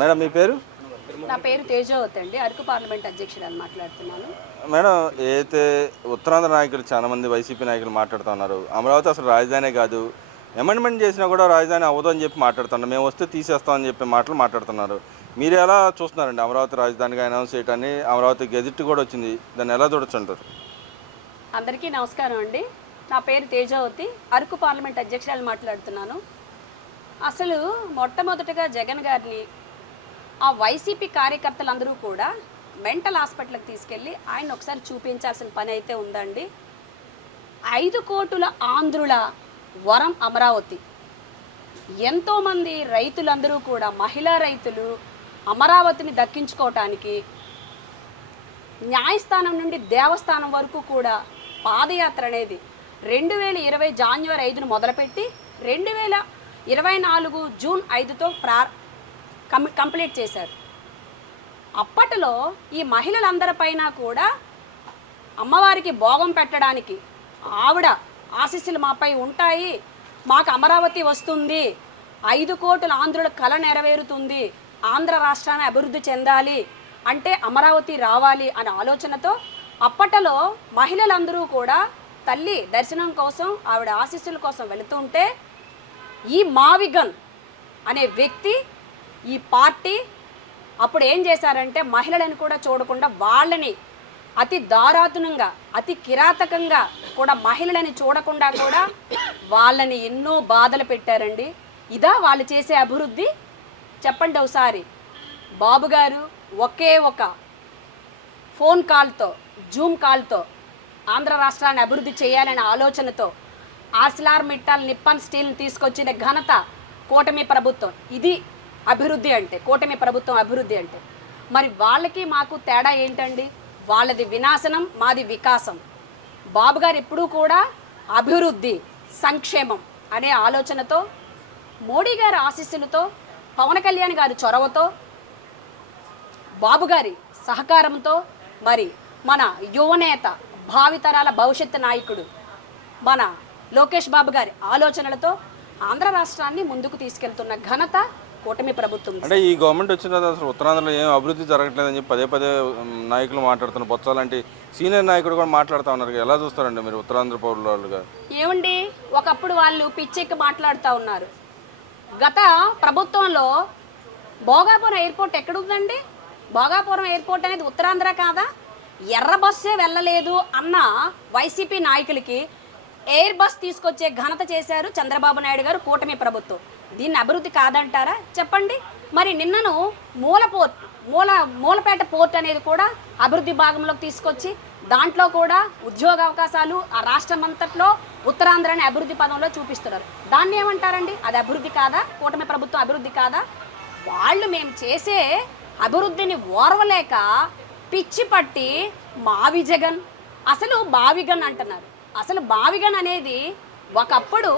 Madam మీ పేరు? నా పేరు తేజవతి అండి. అరకు పార్లమెంట్ అధ్యక్షురాలు మాట్లాడుతున్నాను. మేడం, ఏదైతే ఉత్తరాంధ్ర నాయకులు చాలామంది వైసీపీ నాయకులు మాట్లాడుతూ ఉన్నారు, అమరావతి అసలు రాజధానే కాదు, అమెండ్మెంట్ చేసినా కూడా రాజధాని అవ్వదు అని చెప్పి మాట్లాడుతున్నారు, మేము వస్తే తీసేస్తామని చెప్పి మాటలు మాట్లాడుతున్నారు. మీరు ఎలా చూస్తున్నారండి అమరావతి రాజధానిగా అనౌన్స్ చేయటాన్ని? అమరావతి గెజిట్ కూడా వచ్చింది, దాన్ని ఎలా చూడొచ్చంటారు? అందరికీ నమస్కారం అండి. నా పేరు తేజవతి, అరకు పార్లమెంట్ అధ్యక్షురాలు మాట్లాడుతున్నాను. అసలు మొట్టమొదటగా జగన్ గారిని ఆ వైసీపీ కార్యకర్తలందరూ కూడా మెంటల్ హాస్పిటల్కి తీసుకెళ్ళి ఆయన ఒకసారి చూపించాల్సిన పని అయితే ఉందండి. 5 కోట్ల ఆంధ్రుల వరం అమరావతి. ఎంతోమంది రైతులందరూ కూడా, మహిళా రైతులు అమరావతిని దక్కించుకోవటానికి న్యాయస్థానం నుండి దేవస్థానం వరకు కూడా పాదయాత్ర అనేది 2020 జనవరి 5ను మొదలుపెట్టి 2024 జూన్ 5తో కంప్లీట్ చేశారు. అప్పట్లో ఈ మహిళలందరిపైన కూడా అమ్మవారికి భోగం పెట్టడానికి ఆవిడ ఆశీస్సులు మాపై ఉంటాయి, మాకు అమరావతి వస్తుంది, 5 కోట్ల ఆంధ్రుల కళ నెరవేరుతుంది, ఆంధ్ర రాష్ట్రాన్ని అభివృద్ధి చెందాలి అంటే అమరావతి రావాలి అనే ఆలోచనతో అప్పట్లో మహిళలందరూ కూడా తల్లి దర్శనం కోసం, ఆవిడ ఆశీస్సుల కోసం వెళుతుంటే ఈ మావిగన్ అనే వ్యక్తి, ఈ పార్టీ అప్పుడు ఏం చేశారంటే మహిళలను కూడా చూడకుండా వాళ్ళని అతి దారుణంగా, అతి కిరాతకంగా కూడా మహిళలని చూడకుండా కూడా వాళ్ళని ఎన్నో బాధలు పెట్టారండి. ఇదా వాళ్ళు చేసే అభివృద్ధి? చెప్పండి ఒకసారి. బాబు గారు ఒకే ఒక ఫోన్ కాల్తో, జూమ్ కాల్తో ఆంధ్ర రాష్ట్రాన్ని అభివృద్ధి చేయాలనే ఆలోచనతో ఆర్సిలార్మిట్టల్ నిప్పన్ స్టీల్ని తీసుకొచ్చిన ఘనత కూటమి ప్రభుత్వం. ఇది అభివృద్ధి అంటే, కూటమి ప్రభుత్వం అభివృద్ధి అంటే. మరి వాళ్ళకి మాకు తేడా ఏంటండి? వాళ్ళది వినాశనం, మాది వికాసం. బాబు గారు ఎప్పుడూ కూడా అభివృద్ధి, సంక్షేమం అనే ఆలోచనతో, మోడీ గారి ఆశీస్సులతో, పవన్ కళ్యాణ్ గారి చొరవతో, బాబు గారి సహకారంతో, మరి మన యువనేత, భావితరాల భవిష్యత్తు నాయకుడు మన లోకేష్ బాబు గారి ఆలోచనలతో ఆంధ్ర రాష్ట్రాన్ని ముందుకు తీసుకెళ్తున్న ఘనత కూటమి ప్రభుత్వం. అంటే ఈ గవర్నమెంట్ వచ్చిన తర్వాత అసలు ఉత్తరాంధ్రలో ఏం అభివృద్ధి జరగట్లేదని చెప్పి పదే పదే నాయకులు మాట్లాడుతున్నారు. బొత్స లాంటి సీనియర్ నాయకుడు కూడా మాట్లాడుతూ ఉన్నారు. ఎలా చూస్తారండి మీరు ఉత్తరాంధ్ర పౌరులుగా? ఏమండి, ఒకప్పుడు వాళ్ళు పిచ్చెక్కి మాట్లాడుతూ ఉన్నారు. గత ప్రభుత్వంలో భోగాపురం ఎయిర్పోర్ట్ ఎక్కడుందండి? భోగాపురం ఎయిర్పోర్ట్ అనేది ఉత్తరాంధ్ర కాదా? ఎర్ర బస్సే వెళ్ళలేదు అన్న వైసీపీ నాయకులకి ఎయిర్ బస్ తీసుకొచ్చే ఘనత చేశారు చంద్రబాబు నాయుడు గారు, కూటమి ప్రభుత్వం. దీన్ని అభివృద్ధి కాదంటారా? చెప్పండి. మరి నిన్నను మూలపేట పోర్ట్ అనేది కూడా అభివృద్ధి భాగంలోకి తీసుకొచ్చి దాంట్లో కూడా ఉద్యోగ అవకాశాలు ఆ రాష్ట్రం అంతట్లో ఉత్తరాంధ్రని అభివృద్ధి పదంలో చూపిస్తున్నారు. దాన్ని ఏమంటారండి? అది అభివృద్ధి కాదా? కూటమి ప్రభుత్వం అభివృద్ధి కాదా? వాళ్ళు మేము చేసే అభివృద్ధిని ఓర్వలేక పిచ్చి పట్టి మావి జగన్, అసలు బావిగన్ అంటున్నారు. అసలు బావిగన్ అనేది ఒకప్పుడు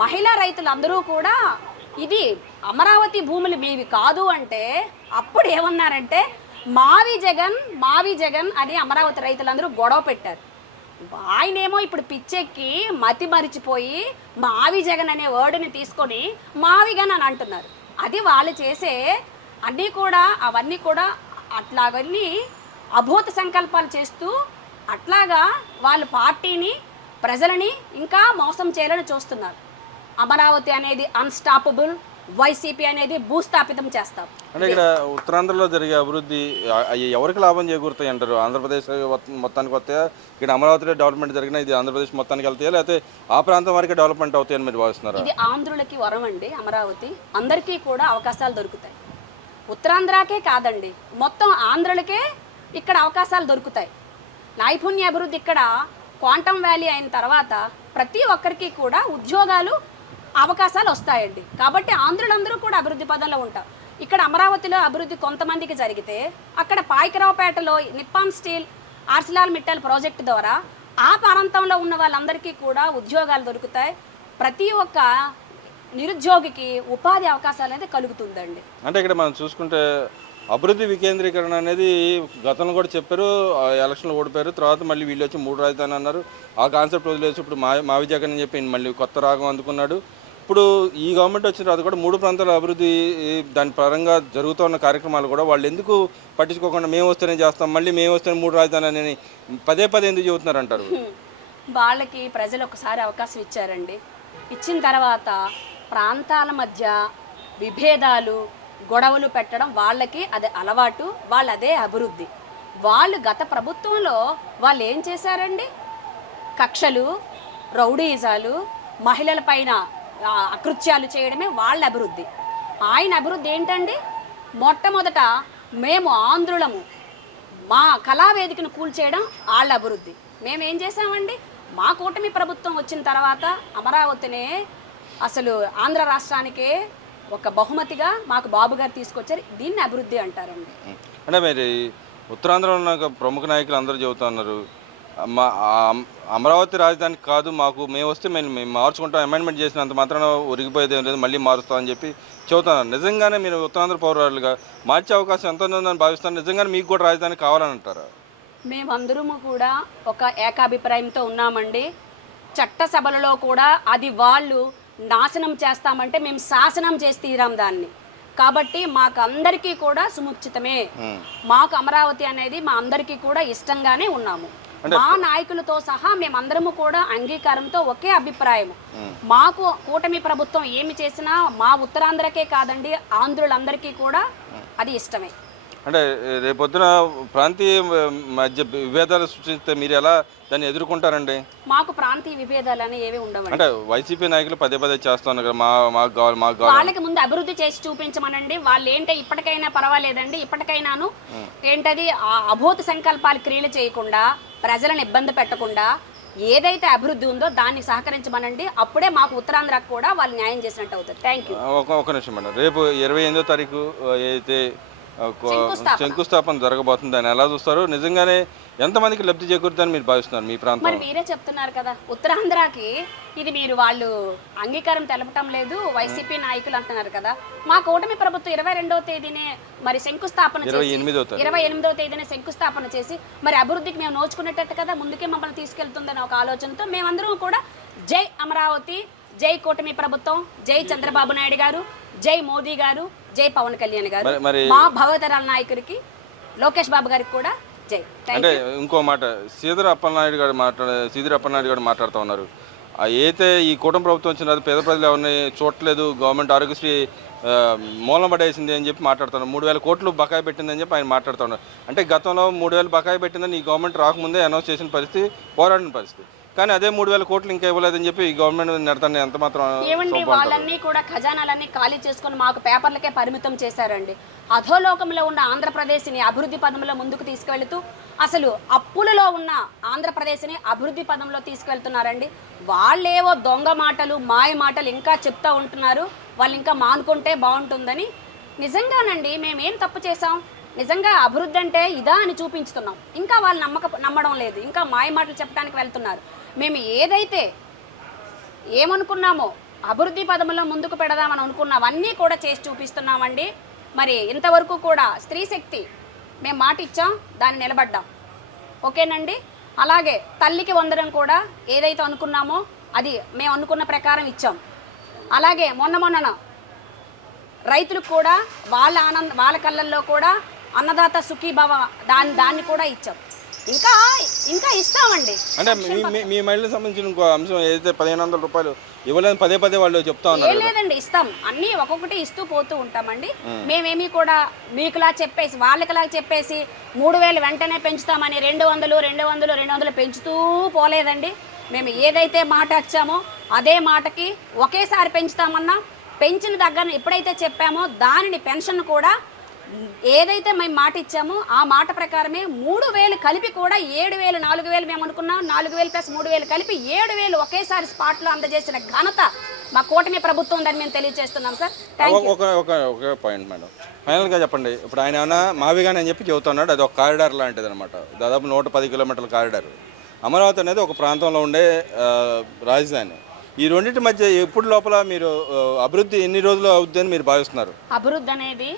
మహిళా రైతులందరూ కూడా ఇది అమరావతి భూములు మీవి కాదు అంటే అప్పుడు ఏమన్నారంటే మావి జగన్ అని అమరావతి రైతులందరూ గొడవ పెట్టారు. ఆయనేమో ఇప్పుడు పిచ్చెక్కి మతి మరిచిపోయి మావి జగన్ అనే వర్డ్ని తీసుకొని మావిగన్ అని అంటున్నారు. అది వాళ్ళు చేసే అవన్నీ కూడా అట్లాగన్నీ అభూత సంకల్పాలు చేస్తూ అట్లాగా వాళ్ళ పార్టీని, ప్రజలని ఇంకా మోసం చేయాలని చూస్తున్నారు. అమరావతి అనేది అన్స్టాపబుల్, వైసీపీ అనేది భూస్థాపితం చేస్తాం. అంటే ఇక్కడ ఉత్తరాంధ్రలో జరిగే అభివృద్ధి ఎవరికి లాభం చేకూరుతాయి అంటారు? ఆంధ్రప్రదేశ్ మొత్తానికి వస్తాయా? ఇక్కడ అమరావతిలో డెవలప్మెంట్ జరిగినా ఇది ఆంధ్రప్రదేశ్ మొత్తానికి వెళ్తాయా, లేకపోతే ఆ ప్రాంతం వరకు డెవలప్మెంట్ అవుతాయని మీరు భావిస్తున్నారు? ఇది ఆంధ్రులకి వరం అండి. అమరావతి అందరికీ కూడా అవకాశాలు దొరుకుతాయి. ఉత్తరాంధ్రకే కాదండి, మొత్తం ఆంధ్రులకే ఇక్కడ అవకాశాలు దొరుకుతాయి. నైపుణ్య అభివృద్ధి ఇక్కడ క్వాంటమ్ వ్యాలీ అయిన తర్వాత ప్రతి ఒక్కరికి కూడా ఉద్యోగాలు, అవకాశాలు వస్తాయండి. కాబట్టి ఆంధ్రులందరూ కూడా అభివృద్ధి పదంలో ఉంటారు. ఇక్కడ అమరావతిలో అభివృద్ధి కొంతమందికి జరిగితే అక్కడ పాయకరావుపేటలో నిప్పాన్ స్టీల్, ఆర్సిలార్మిట్టల్ ప్రాజెక్టు ద్వారా ఆ ప్రాంతంలో ఉన్న వాళ్ళందరికీ కూడా ఉద్యోగాలు దొరుకుతాయి. ప్రతి ఒక్క నిరుద్యోగికి ఉపాధి అవకాశాలు అనేది కలుగుతుందండి. అంటే ఇక్కడ మనం చూసుకుంటే అభివృద్ధి వికేంద్రీకరణ అనేది గతంలో కూడా చెప్పారు, ఎలక్షన్లో ఓడిపోయారు, తర్వాత మళ్ళీ వీళ్ళు వచ్చి 3 రాజధాని అన్నారు. ఆ కాన్సెప్ట్ వదిలేసి ఇప్పుడు మావి జగన్ అని చెప్పి మళ్ళీ కొత్త రాగం అందుకున్నాడు. ఇప్పుడు ఈ గవర్నమెంట్ వచ్చిన తర్వాత కూడా 3 ప్రాంతాల అభివృద్ధి దాని పరంగా జరుగుతున్న కార్యక్రమాలు కూడా వాళ్ళు ఎందుకు పట్టించుకోకుండా మేము వస్తేనే చేస్తాం, మళ్ళీ మేము వస్తేనే 3 రాజధానులు అని పదే పదే ఎందుకు చెబుతున్నారు అంటారు? వాళ్ళకి ప్రజలు ఒకసారి అవకాశం ఇచ్చారండి. ఇచ్చిన తర్వాత ప్రాంతాల మధ్య విభేదాలు గొడవలు పెట్టడం వాళ్ళకి అదే అలవాటు, వాళ్ళదే అభివృద్ధి. వాళ్ళు గత ప్రభుత్వంలో వాళ్ళు ఏం చేశారండి? కక్షలు, రౌడీజాలు, మహిళల పైన అకృత్యాలు చేయడమే వాళ్ళ అభివృద్ధి. ఆయన అభివృద్ధి ఏంటండి? మొట్టమొదట మేము ఆంధ్రులము, మా కళావేదికను కూల్చేయడం వాళ్ళ అభివృద్ధి. మేమేం చేసామండి? మా కూటమి ప్రభుత్వం వచ్చిన తర్వాత అమరావతినే అసలు ఆంధ్ర రాష్ట్రానికే ఒక బహుమతిగా మాకు బాబు గారు తీసుకొచ్చారు. దీన్ని అభివృద్ధి అంటారండి. అంటే మరి ఉత్తరాంధ్రలో ఉన్న ప్రముఖ నాయకులు అందరూ చెబుతున్నారు, మా అమరావతి రాజధాని కాదు, మాకు మేము వస్తే మేము మార్చుకుంటాం, అమెండ్మెంట్ చేసినంత మాత్రాన ఒరిగిపోయేది ఏం లేదు, మళ్ళీ మారుస్తామని చెప్పి చెబుతున్నారు. నిజంగానే మీరు ఉత్తరాంధ్ర పౌరులుగా మార్చే అవకాశం ఎంత ఉందని భావిస్తున్నారు? నిజంగానే మీకు కూడా రాజధాని కావాలని అంటారా? మేమందరము కూడా ఒక ఏకాభిప్రాయంతో ఉన్నామండి. చట్టసభలలో కూడా అది వాళ్ళు నాశనం చేస్తామంటే మేము శాసనం చేసి తీరాం దాన్ని. కాబట్టి మాకు అందరికీ కూడా సుముఖితమే. మాకు అమరావతి అనేది మా అందరికీ కూడా ఇష్టంగానే ఉన్నాము. మా నాయకులతో సహా మేమందరము కూడా అంగీకారంతో ఒకే అభిప్రాయం. మాకు కూటమి ప్రభుత్వం ఏమి చేసినా మా ఉత్తరాంధ్రకే కాదండి, ఆంధ్రులందరికీ కూడా అది ఇష్టమే. అంటే రేపొద్దున ప్రాంతీయ మధ్య విభేదాలు సృష్టిస్తే మీరు ఎలా దాన్ని ఎదుర్కొంటారండి? మాకు ప్రాంతీయ విభేదాలని ఏవి ఉండవు. అంటే వైసీపీ నాయకులు పదే పదే చేస్తున్నారు కదా, మాకు కావాలి. వాళ్ళకి ముందు అభివృద్ధి చేసి చూపించమనండి. వాళ్ళు ఏంటో ఇప్పటికైనా పర్వాలేదండి, ఇప్పటికైనాను ఏంటది అభూత సంకల్పాలు క్రియలు చేయకుండా, ప్రజలను ఇబ్బంది పెట్టకుండా ఏదైతే అభివృద్ధి ఉందో దాన్ని సహకరించమనండి. అప్పుడే మాకు ఉత్తరాంధ్రకు కూడా వాళ్ళు న్యాయం చేసినట్టు అవుతుంది. Thank you. ఒక నిమిషం మేడం, రేపు 28వ తారీఖు అయితే శంకుస్థాపన జరగబోతుంది, దాన్ని ఎలా చూస్తారు? నిజంగానే ఎంతమందికి లబ్ధి చేకూరుతుందని మీరు భావిస్తున్నారు మీ ప్రాంతం? మరి మీరే చెప్తున్నారు కదా, ఉత్తరాంధ్రకి ఇది మీరు వాళ్ళు అంగీకారం తెలపటం లేదు, వైసీపీ నాయకులు అంటున్నారు కదా. మా కూటమి ప్రభుత్వం 22వ తేదీనే మరి శంకుస్థాపన 28వ తేదీనే శంకుస్థాపన చేసి మరి అభివృద్ధికి మేము నోచుకునేటట్టు కదా, ముందుకే మమ్మల్ని తీసుకెళ్తుందని ఒక ఆలోచనతో మేమందరం కూడా జై అమరావతి, జై కూటమి ప్రభుత్వం, జై చంద్రబాబు నాయుడు గారు, జై మోదీ గారు, జై పవన్ కళ్యాణ్ గారు, మా భవితరాల నాయకుడికి లోకేష్ బాబు గారికి కూడా జై. అంటే ఇంకో మాట, సీదిరి అప్పలనాయుడు గారు మాట్లాడుతూ ఉన్నారు, అయితే ఈ కూటమి ప్రభుత్వం వచ్చిన పేద ప్రజలు ఎవరిని చూడట్లేదు, గవర్నమెంట్ ఆరోగ్యశ్రీ మూలం పడేసింది అని చెప్పి మాట్లాడుతున్నారు. 3,000 కోట్లు బకాయి పెట్టిందని చెప్పి ఆయన మాట్లాడుతున్నారు. అంటే గతంలో 3,000 బకాయి పెట్టిందని ఈ గవర్నమెంట్ రాకముందే అనౌన్స్ చేసిన పరిస్థితి, పోరాడిన పరిస్థితి. కానీ అదే 3,000 కోట్లు ఇంకా ఇవ్వలేదని చెప్పి ఈ గవర్నమెంట్ నడతాన్ని ఎంత మాత్రం ఏమండి? వాళ్ళన్నీ కూడా ఖజానాలన్నీ ఖాళీ చేసుకుని మాకు పేపర్లకే పరిమితం చేశారండి. అధోలోకంలో ఉన్న ఆంధ్రప్రదేశ్ని అభివృద్ధి పదంలో ముందుకు తీసుకెళ్తూ అసలు అప్పులలో ఉన్న ఆంధ్రప్రదేశ్ని అభివృద్ధి పదంలో తీసుకెళ్తున్నారండి. వాళ్ళేవో దొంగ మాటలు, మాయ మాటలు ఇంకా చెప్తా ఉంటున్నారు. వాళ్ళు ఇంకా మానుకుంటే బాగుంటుందని. నిజంగానండి మేమేం తప్పు చేసాం? నిజంగా అభివృద్ధి అంటే ఇదా అని చూపించుతున్నాం. ఇంకా వాళ్ళు నమ్మడం లేదు, ఇంకా మాయ మాటలు చెప్పడానికి వెళ్తున్నారు. మేము ఏదైతే ఏమనుకున్నామో అభివృద్ధి పదంలో ముందుకు పెడదామని అనుకున్నామన్నీ కూడా చేసి చూపిస్తున్నామండి. మరి ఇంతవరకు కూడా స్త్రీ శక్తి మేము మాట ఇచ్చాం, దాన్ని నిలబడ్డాం. ఓకేనండి. అలాగే తల్లికి వందనం కూడా ఏదైతే అనుకున్నామో అది మేము అనుకున్న ప్రకారం ఇచ్చాం. అలాగే మొన్న రైతులకు కూడా వాళ్ళ కళ్ళల్లో కూడా అన్నదాత సుఖీభవ దాన్ని కూడా ఇచ్చాం. ఇంకా ఇస్తామండి. అంటే మీ మహిళలకు సంబంధించిన ఇంకో అంశం ఏదైతే 1,500 రూపాయలు ఇవ్వలేదని పదే పదే వాళ్ళు చెప్తా ఉన్నారు. లేదండి, ఇస్తాం. అన్నీ ఒక్కొక్కటి ఇస్తూ పోతూ ఉంటామండి. మేమేమి కూడా మీకులా చెప్పేసి వాళ్ళకిలా చెప్పేసి 3,000 వెంటనే పెంచుతామని 200 పెంచుతూ పోలేదండి. మేము ఏదైతే మాట వచ్చామో అదే మాటకి ఒకేసారి పెంచుతామన్నా పెంచిన దగ్గర ఎప్పుడైతే చెప్పామో దానిని పెన్షన్ కూడా ఏదైతే మేము మాట ఇచ్చామో ఆ మాట ప్రకారమే 3,000 కలిపి కూడా 7,000, 4,000 మేము అనుకున్నాం. 4,000 ప్లస్ 3,000 కలిపి 7,000 ఒకేసారి స్పాట్లో అందజేసిన ఘనత మా కూటమి ప్రభుత్వం అని మేము తెలియజేస్తున్నాం సార్. ఒక పాయింట్ మేడం, ఫైనల్గా చెప్పండి. ఇప్పుడు ఆయన ఏమైనా మావిగానే అని చెప్పి చెబుతున్నాడు, అది ఒక కారిడార్ లాంటిది అనమాట, దాదాపు 110 కిలోమీటర్ల కారిడార్. అమరావతి అనేది ఒక ప్రాంతంలో ఉండే రాజధాని. ఈ రెండింటి మధ్య ఎప్పుడు లోపల మీరు అభివృద్ధి ఎన్ని రోజులు అవుతుందని మీరు భావిస్తున్నారు? అభివృద్ధి అనేది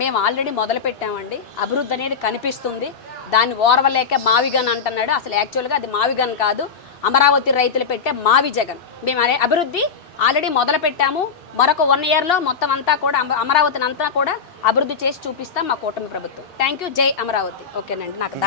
మేము ఆల్రెడీ మొదలు పెట్టామండి. అభివృద్ధి అనేది కనిపిస్తుంది. దాన్ని ఓర్వలేక మావిగన్ అంటున్నాడు. అసలు యాక్చువల్గా అది మావిగన్ కాదు, అమరావతి రైతులు పెట్టే మావి జగన్. మేము అభివృద్ధి ఆల్రెడీ మొదలు పెట్టాము. మరొక 1 ఇయర్లో మొత్తం అంతా కూడా అమరావతిని అంతా కూడా అభివృద్ధి చేసి చూపిస్తాం మా కూటమి ప్రభుత్వం. Thank you. జై అమరావతి. ఓకేనండి. నాకు